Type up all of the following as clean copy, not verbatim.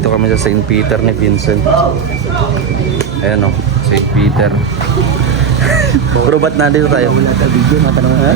Nandito kami sa St. Peter ni Vincent. Ayan o, St. Peter. Bro, ba't nandito tayo? Wala ka video, matanong na.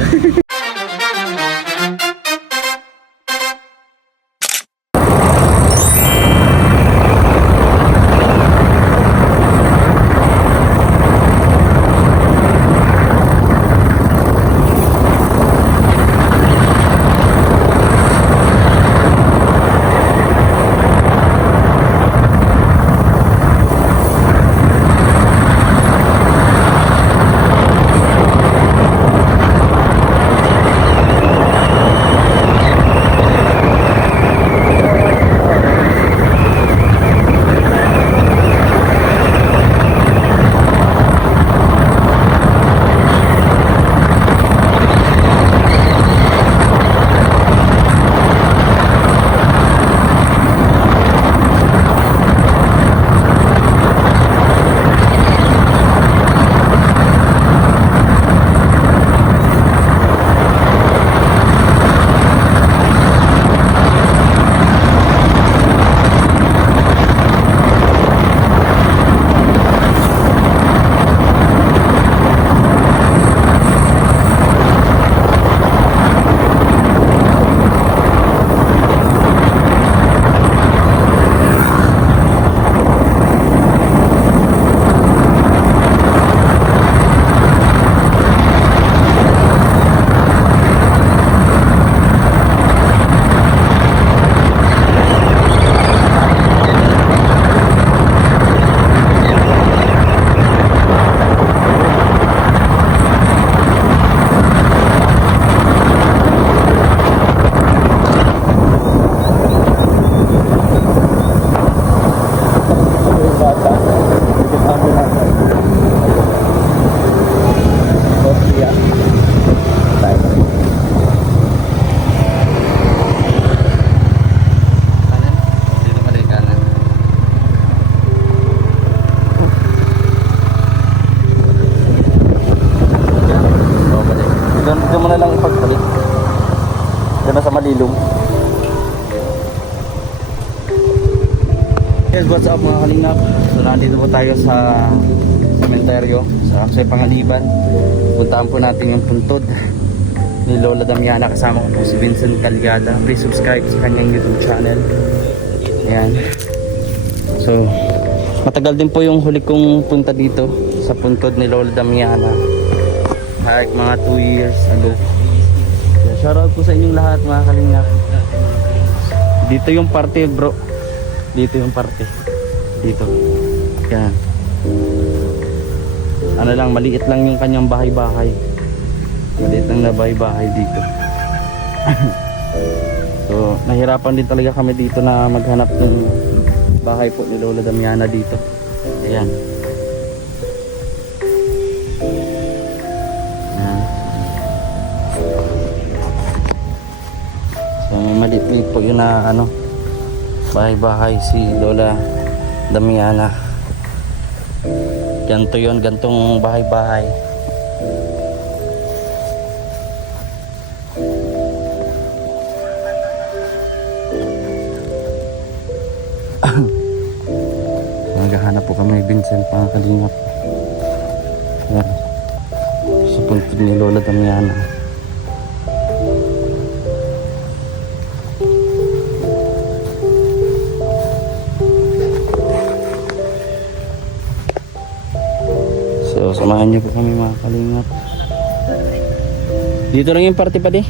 Diyan mo na lang ipagpalit. Diyan na sa Malilong. Yes, what's up mga kalingap? So nandito po tayo sa sementeryo sa Pangaliban. Puntaan po natin yung puntod ni Lola Damiana. Kasama ko po si Vincent Calyada. Please subscribe sa kanyang YouTube channel. Ayan. So matagal din po yung huli kong punta dito sa puntod ni Lola Damiana. Like mga 2 years ago. Shoutout po sa inyong lahat mga kalingap. Dito yung parte bro. Dito yung parte. Dito. Yan. Ano lang, maliit lang yung kanyang bahay-bahay. Maliit lang na bahay-bahay dito. So nahirapan din talaga kami dito na maghanap ng bahay po ni Lola Damiana dito. Ayan. Maliit po yun na ano, bahay-bahay si Lola Damiana. Ganto yun, gantong bahay-bahay. Maghahanap po kami Vincent mga kalingap. Yan. Sa puntod ni Lola Damiana. So samahan niyo po kami mga kalingap. Dito lang yung party pa di.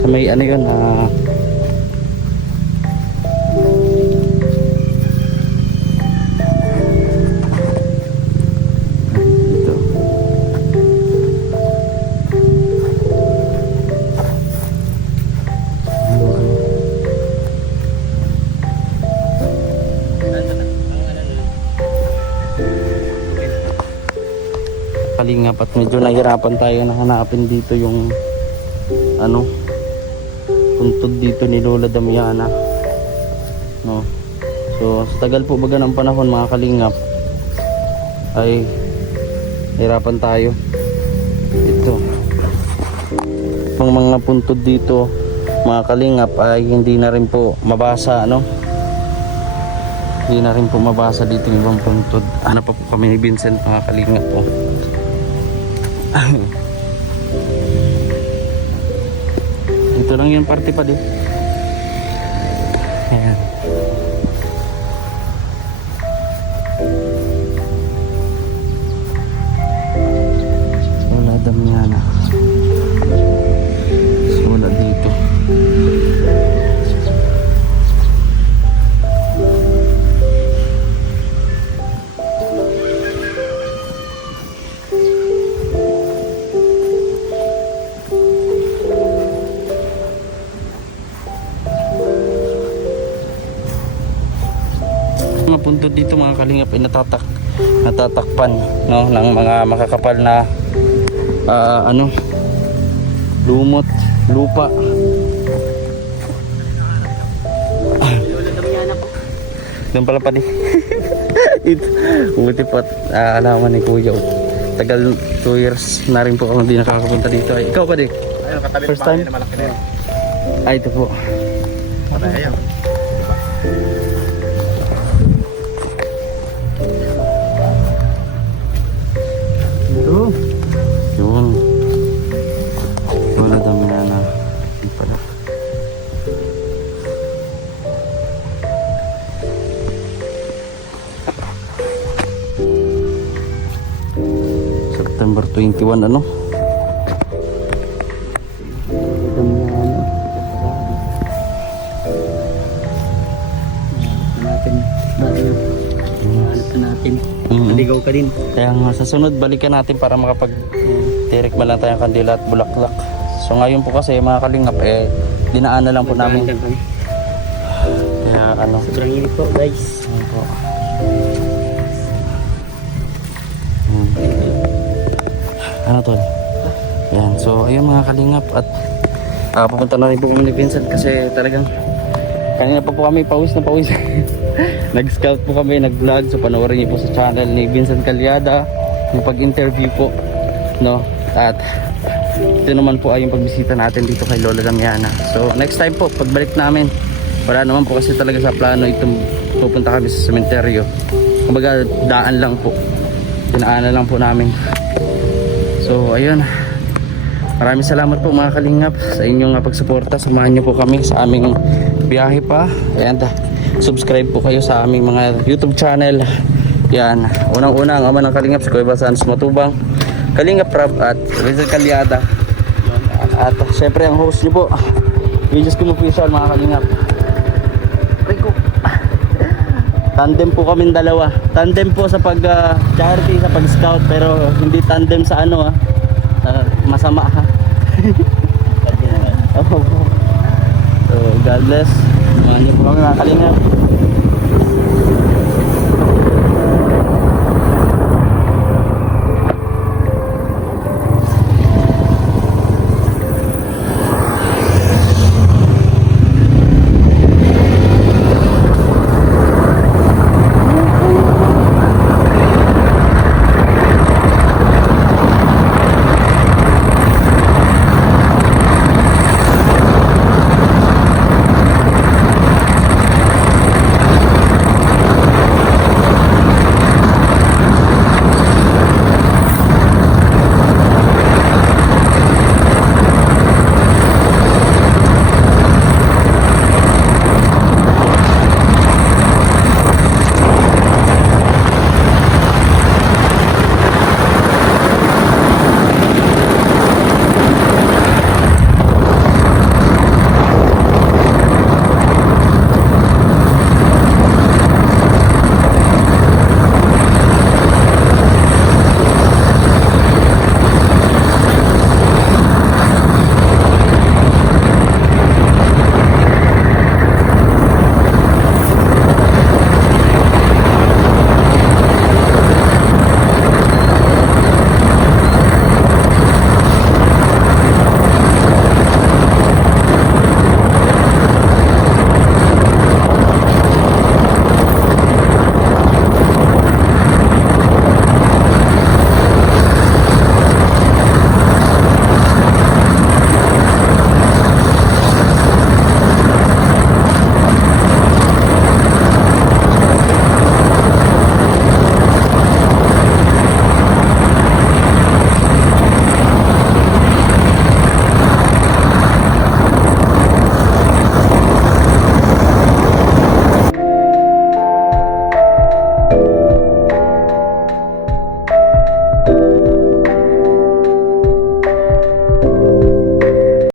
Sa may ano yun dito. Kalingap, at medyo nahirapan tayo na hanapin dito yung ano, puntod dito ni Lola Damiana, no? So sa tagal po baga ng panahon mga kalingap ay hirapan tayo. Ito itong mga puntod dito mga kalingap ay hindi na rin po mabasa, ano, hindi na rin po mabasa dito yung ibang puntod. Ano pa po kami ni Vincent, mga kalingap po. Ito lang yung parte pa din. Ayan. Wala Damiana. Wala dito. Mga puntod dito, mga kalingap, ay natatakpan, no, ng mga makakapal na ano, lumot, lupa. Doon pala pa di. Buti pa alaman ni Kuya. Tagal 2 years na rin po ako hindi nakakapunta dito. Ay, ikaw pa di? First time? Ay, ito po. Ayun. Ito. Yun. Wala dami na. Hindi pala. September 21, ano? Maligaw ka din. Kaya nga sa sunod balikan natin para makapag-direct man lang tayong kandila at bulaklak. So ngayon po kasi mga kalingap dinaan na lang po namin. Kaya ano. Sobrang init po guys. Ano po. Ano to? Yan. So ayun mga kalingap at pupunta na rin po kami ni Vincent kasi talagang kanina pa po kami pawis na pawis. Nag-scout po kami, nag-vlog. So panoorin niyo po sa channel ni Vincent Calyada yung pag-interview po, no? At ito naman po ay yung pagbisita natin dito kay Lola Damiana. So next time po pagbalik namin, wala naman po kasi talaga sa plano itong pupunta kami sa sementeryo. Kumbaga daan lang po, dinaanan lang po namin. So ayun, maraming salamat po mga kalingap sa inyong pagsuporta. Samahan niyo po kami sa aming biyahe pa. Ayan, subscribe po kayo sa aming mga YouTube channel. Yan, unang-una ang ama ng kalingap, si Kuya Sans Matubang, Kalingap Rab at Vincent Calyada. At syempre ang host niyo po, Videos Kim Official, mga kalingap. Rico. Tandem po kaming dalawa. Tandem po sa pag-charity, sa pag-scout, pero hindi tandem sa ano masama ha. So God bless. Samahan niyo po kami mga kalingap.